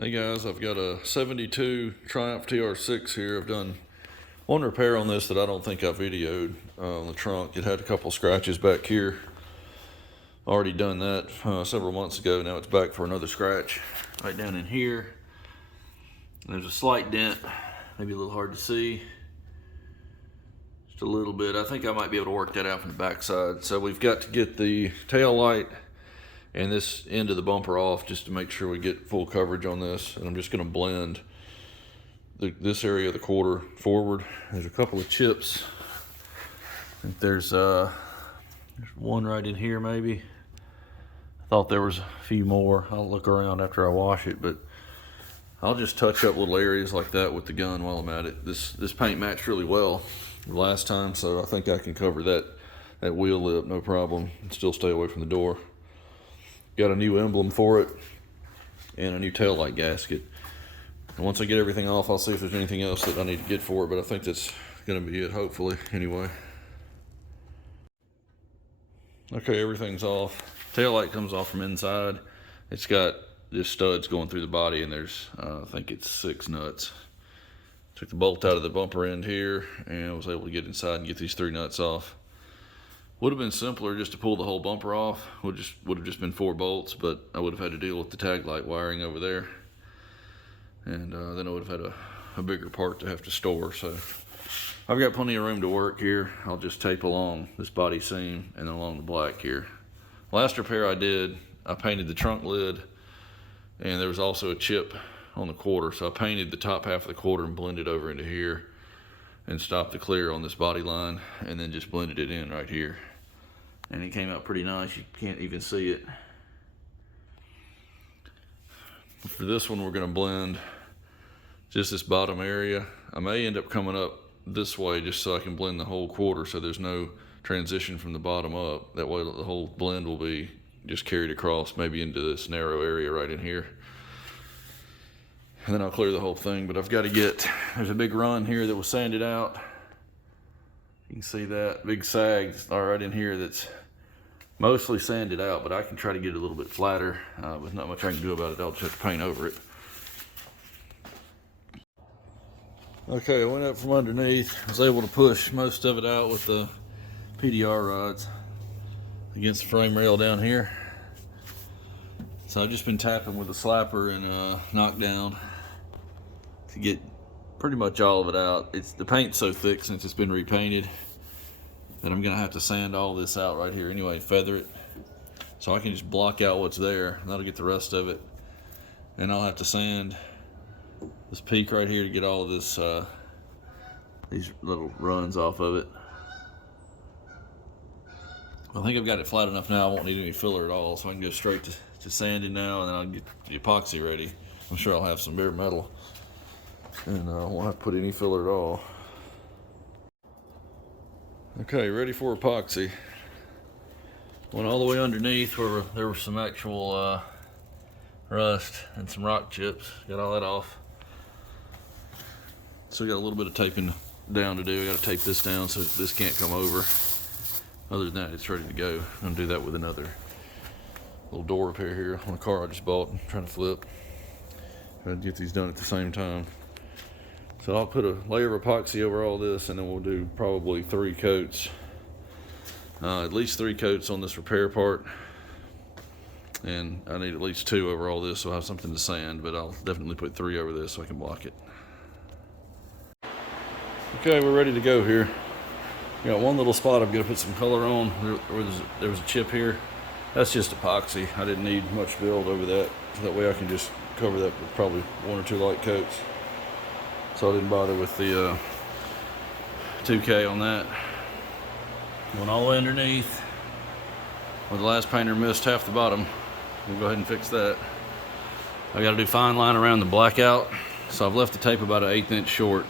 Hey guys, I've got a 72 Triumph TR6 here. I've done one repair on this that I don't think I videoed on the trunk. It had a couple scratches back here. Already done that several months ago. Now it's back for another scratch right down in here. There's a slight dent, maybe a little hard to see. Just a little bit. I think I might be able to work that out from the back side. So we've got to get the tail light and this end of the bumper off just to make sure we get full coverage on this. And I'm just going to blend this area of the quarter forward. There's a couple of chips. I think there's one right in here maybe. I thought there was a few more. I'll look around after I wash it, but I'll just touch up little areas like that with the gun while I'm at it. This paint matched really well last time, so I think I can cover that wheel lip no problem and still stay away from the door. Got a new emblem for it and a new tail light gasket. And once I get everything off, I'll see if there's anything else that I need to get for it, but I think that's going to be it, hopefully, anyway. Okay, everything's off. Tail light comes off from inside. It's got just studs going through the body, and there's, I think it's 6 nuts. Took the bolt out of the bumper end here, and I was able to get inside and get these 3 nuts off. Would have been simpler just to pull the whole bumper off. Would have just been 4 bolts, but I would have had to deal with the tag light wiring over there, and then I would have had a bigger part to have to store. So I've got plenty of room to work here. I'll just tape along this body seam and then along the black here. Last repair I did, I painted the trunk lid, and there was also a chip on the quarter, so I painted the top half of the quarter and blended over into here and stopped the clear on this body line, and then just blended it in right here. And it came out pretty nice. You can't even see it. For this one, we're going to blend just this bottom area. I may end up coming up this way just so I can blend the whole quarter so there's no transition from the bottom up. That way the whole blend will be just carried across, maybe into this narrow area right in here. And then I'll clear the whole thing. But I've got to get, there's a big run here that was sanded out. You can see that big sag right in here that's mostly sanded out, but I can try to get it a little bit flatter. There's not much I can do about it. I'll just have to paint over it. Okay, I went up from underneath. I was able to push most of it out with the PDR rods against the frame rail down here. So I've just been tapping with a slapper and knockdown to get pretty much all of it out. The paint's so thick since it's been repainted that I'm gonna have to sand all this out right here anyway, feather it, so I can just block out what's there, and that'll get the rest of it. And I'll have to sand this peak right here to get all of this, these little runs off of it. I think I've got it flat enough now, I won't need any filler at all, so I can go straight to sanding now, and then I'll get the epoxy ready. I'm sure I'll have some bare metal, and I won't have to put any filler at all. Okay, ready for epoxy. Went all the way underneath where there was some actual rust and some rock chips. Got all that off. So got a little bit of taping down to do. I got to tape this down so this can't come over. Other than that, it's ready to go. I'm gonna do that with another little door repair here on a car I just bought and trying to flip. Trying to get these done at the same time. So I'll put a layer of epoxy over all this, and then we'll do probably 3 coats. At least 3 coats on this repair part. And I need at least 2 over all this so I have something to sand, but I'll definitely put 3 over this so I can block it. Okay, we're ready to go here. Got one little spot I've got to put some color on. There was a chip here. That's just epoxy. I didn't need much build over that. So that way I can just cover that with probably 1 or 2 light coats. So I didn't bother with the 2K on that. Went all the way underneath where the last painter missed half the bottom. We'll go ahead and fix that. I got to do fine line around the blackout, so I've left the tape about an 1/8 inch short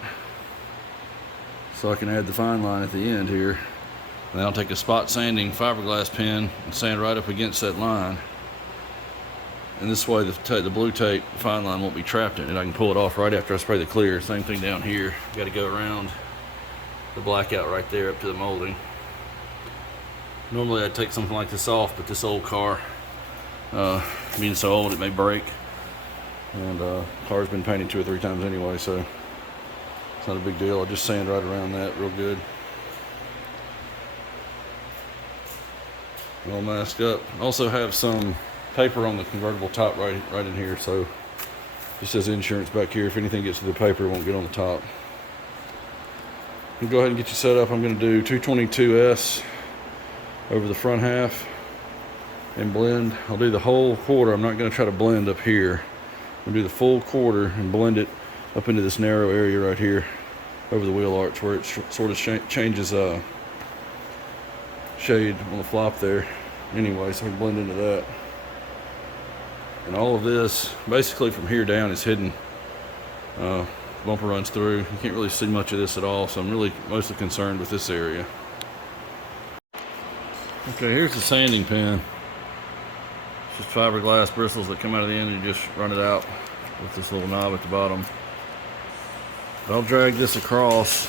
so I can add the fine line at the end here. And then I'll take a spot sanding fiberglass pen and sand right up against that line. And this way the blue tape fine line won't be trapped in it. I can pull it off right after I spray the clear. Same thing down here. Got to go around the blackout right there up to the molding. Normally I'd take something like this off, but this old car, being so old it may break. And car's been painted 2 or 3 times anyway, so it's not a big deal. I just sand right around that real good. All masked up. Also have some paper on the convertible top right in here, so it says insurance back here. If anything gets to the paper, it won't get on the top. Go ahead and get you set up. I'm going to do 222S over the front half and blend. I'll do the whole quarter. I'm not going to try to blend up here. I'm going to do the full quarter and blend it up into this narrow area right here over the wheel arch where it sort of changes shade on the flop there. Anyway, so I can blend into that. And all of this, basically from here down, is hidden. Bumper runs through. You can't really see much of this at all, so I'm really mostly concerned with this area. Okay, here's the sanding pen. It's just fiberglass bristles that come out of the end, and you just run it out with this little knob at the bottom. But I'll drag this across,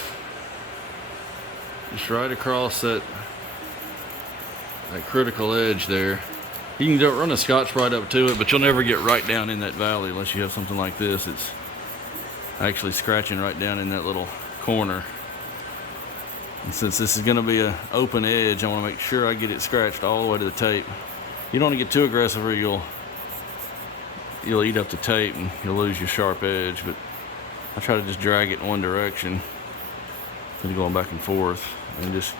just right across that critical edge there. You can run a Scotch-Brite up to it, but you'll never get right down in that valley unless you have something like this. It's actually scratching right down in that little corner. And since this is going to be an open edge, I want to make sure I get it scratched all the way to the tape. You don't want to get too aggressive or you'll eat up the tape and you'll lose your sharp edge. But I try to just drag it in one direction instead of going back and forth, and just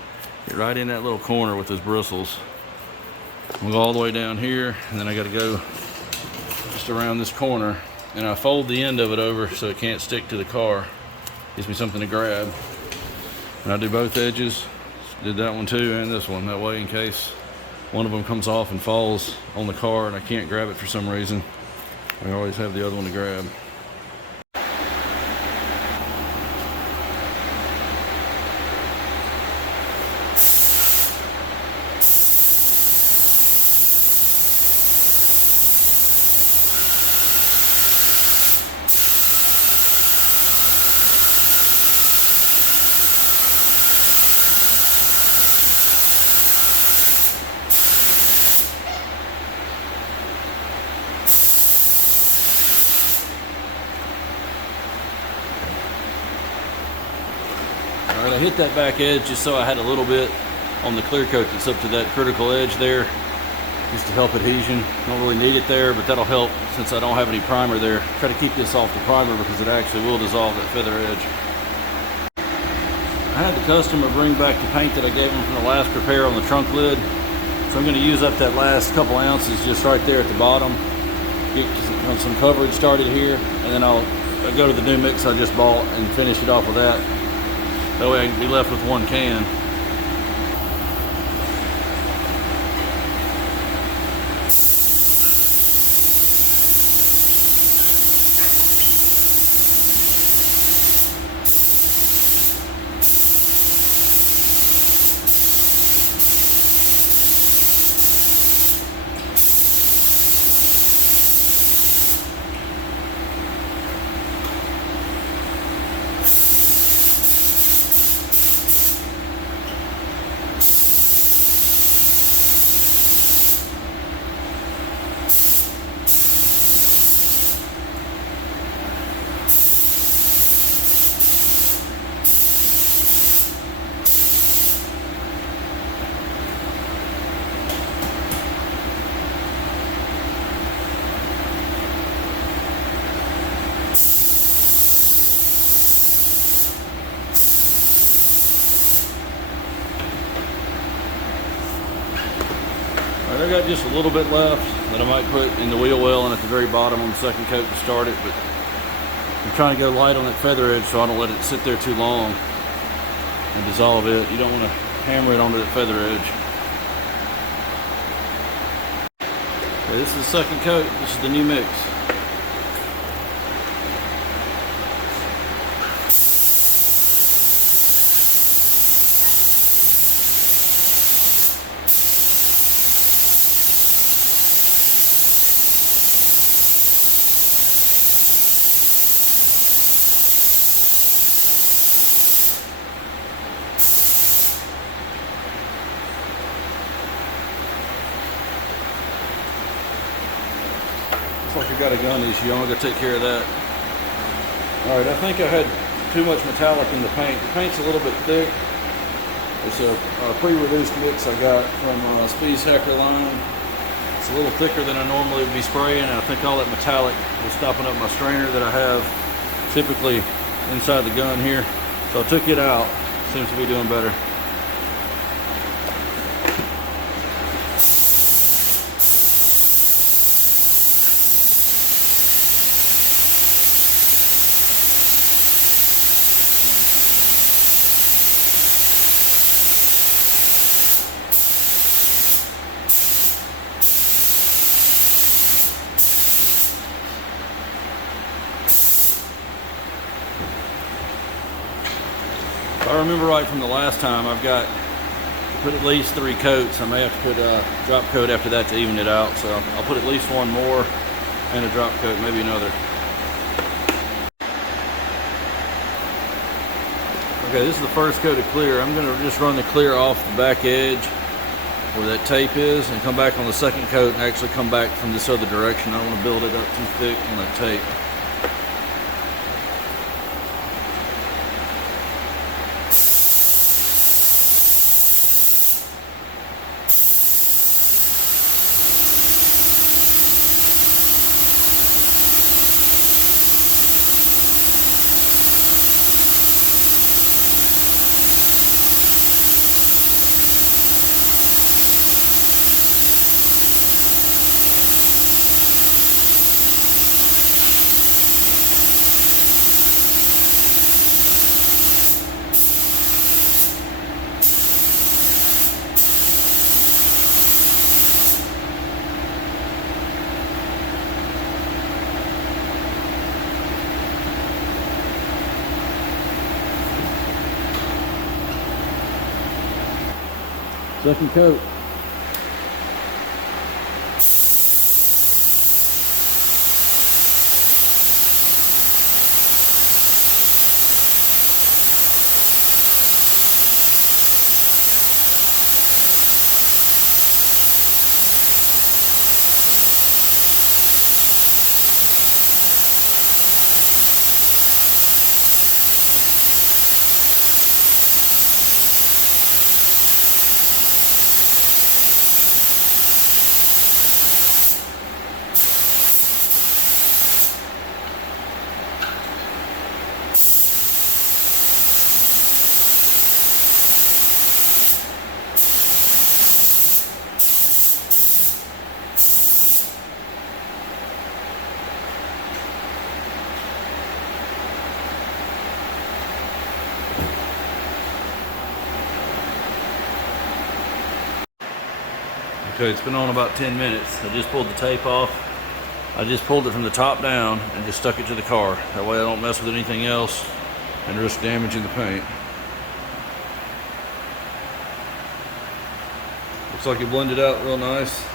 get right in that little corner with those bristles. We'll go all the way down here, and then I got to go just around this corner, and I fold the end of it over so it can't stick to the car. Gives me something to grab. And I do both edges. Did that one too and this one. That way, in case one of them comes off and falls on the car and I can't grab it for some reason, I always have the other one to grab. Alright, I hit that back edge just so I had a little bit on the clear coat that's up to that critical edge there, just to help adhesion. Don't really need it there, but that'll help since I don't have any primer there. Try to keep this off the primer because it actually will dissolve that feather edge. I had the customer bring back the paint that I gave him from the last repair on the trunk lid, so I'm going to use up that last couple ounces just right there at the bottom. Get some coverage started here, and then I'll go to the new mix I just bought and finish it off with that. That way I can be left with one can. I got just a little bit left that I might put in the wheel well and at the very bottom on the second coat to start it, but I'm trying to go light on that feather edge so I don't let it sit there too long and dissolve it. You don't want to hammer it onto that feather edge. Okay, this is the second coat. This is the new mix. Looks like I got a gun issue. I'm gonna take care of that. All right, I think I had too much metallic in the paint. The paint's a little bit thick. It's a pre-reduced mix I got from Speed's Hacker line. It's a little thicker than I normally would be spraying, and I think all that metallic was stopping up my strainer that I have typically inside the gun here. So I took it out. Seems to be doing better. If I remember right from the last time, I've got to put at least 3 coats. I may have to put a drop coat after that to even it out. So I'll put at least 1 more and a drop coat, maybe another. Okay, this is the first coat of clear. I'm going to just run the clear off the back edge where that tape is and come back on the second coat and actually come back from this other direction. I don't want to build it up too thick on that tape. Second coat. Okay, it's been on about 10 minutes. I just pulled the tape off. I just pulled it from the top down and just stuck it to the car. That way I don't mess with anything else and risk damaging the paint. Looks like it blended out real nice.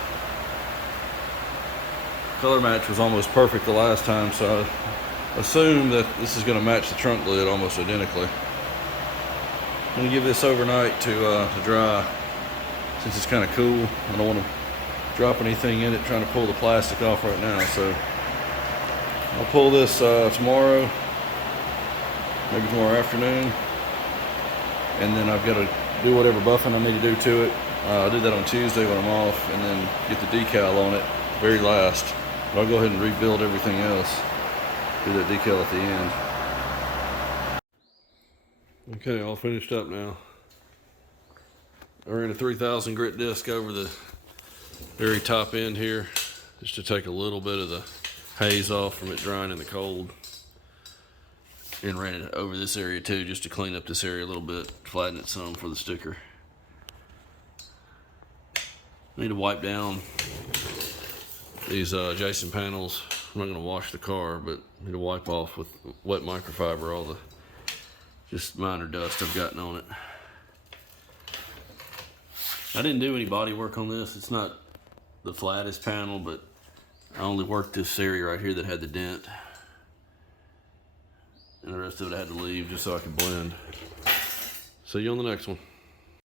Color match was almost perfect the last time, so I assume that this is going to match the trunk lid almost identically. I'm going to give this overnight to dry. Since it's kind of cool, I don't want to drop anything in it trying to pull the plastic off right now. So I'll pull this tomorrow, maybe tomorrow afternoon, and then I've got to do whatever buffing I need to do to it. I'll do that on Tuesday when I'm off, and then get the decal on it very last. But I'll go ahead and rebuild everything else. Do that decal at the end. Okay, all finished up now. I ran a 3000 grit disc over the very top end here just to take a little bit of the haze off from it drying in the cold, and ran it over this area too just to clean up this area a little bit, flatten it some for the sticker. I need to wipe down these Jason panels. I'm not going to wash the car, but I need to wipe off with wet microfiber all the just minor dust I've gotten on it. I didn't do any body work on this. It's not the flattest panel, but I only worked this area right here that had the dent. And the rest of it I had to leave just so I could blend. See you on the next one.